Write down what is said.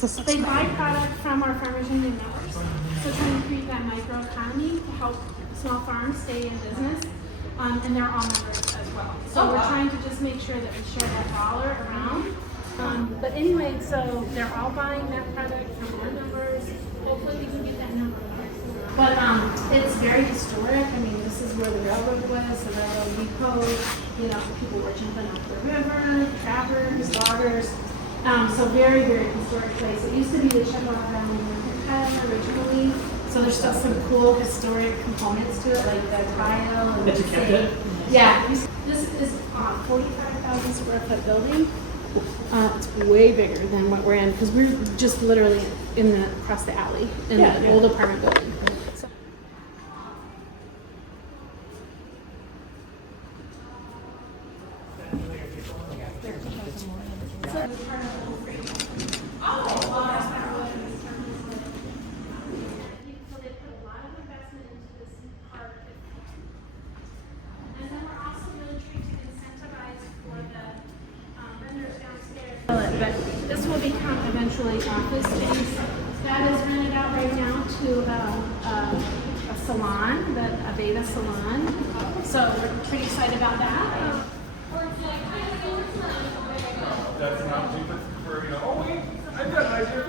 They buy product from our farmers union members. So trying to create that microeconomy to help small farms stay in business. And they're all members as well. So we're trying to just make sure that we share that dollar around. But anyway, so they're all buying that product from our members. Hopefully we can get that number. But it's very historic. I mean, this is where the railroad was, the railroad depot. You know, people were jumping off the river, trappers, loggers. So very, very historic place. It used to be the Chippewa Falls originally. So there's still some cool historic components to it, like the tile and That you kept it? Yeah. This is a 45,000 square foot building. It's way bigger than what we're in because we're just literally across the alley in the old apartment building. So. But this will become eventually office space. That is rented out right now to a salon, a beta salon. So we're pretty excited about that. That's an opportunity for, oh wait, I've got an idea.